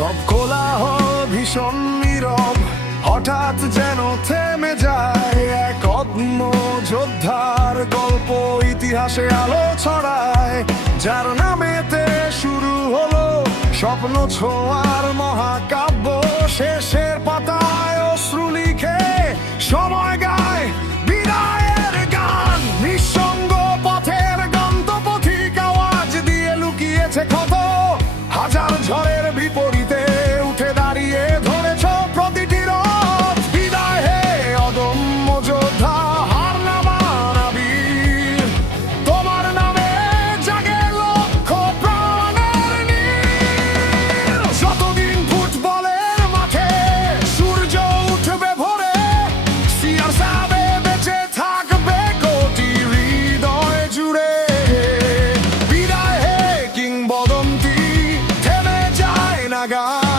সব কোলাহল ভীষণ নীরব, হঠাৎ যেন থেমে যায়। এক অদম্য যোদ্ধার গল্প ইতিহাসে আলো ছড়ায়, যার নামেতে শুরু হলো স্বপ্ন ছোঁয়ার মহাকাব্য। শেষের পাতায় অশ্রু লিখে সময় গায় বিদায়ের গান। নিঃসঙ্গ পথের গন্তপথিক আওয়াজ দিয়ে লুকিয়েছে ক্ষত। হাজার ঝড়ের বিপরীতে উঠে দাঁড়িয়ে ধরেছ প্রতিটি রথ। বিদায় হে অদম্য যোদ্ধা, হার না মানাবি। তোমার নামে জাগে লক্ষ প্রাণের নীড়। যতদিন ফুটবলের মাঠে সূর্য উঠবে ভোরে, সিআরসাবে বেঁচে থাকবে কোটি হৃদয় জুড়ে। বিদায় হে কিংবদন্তি, থেমে যায় না গান।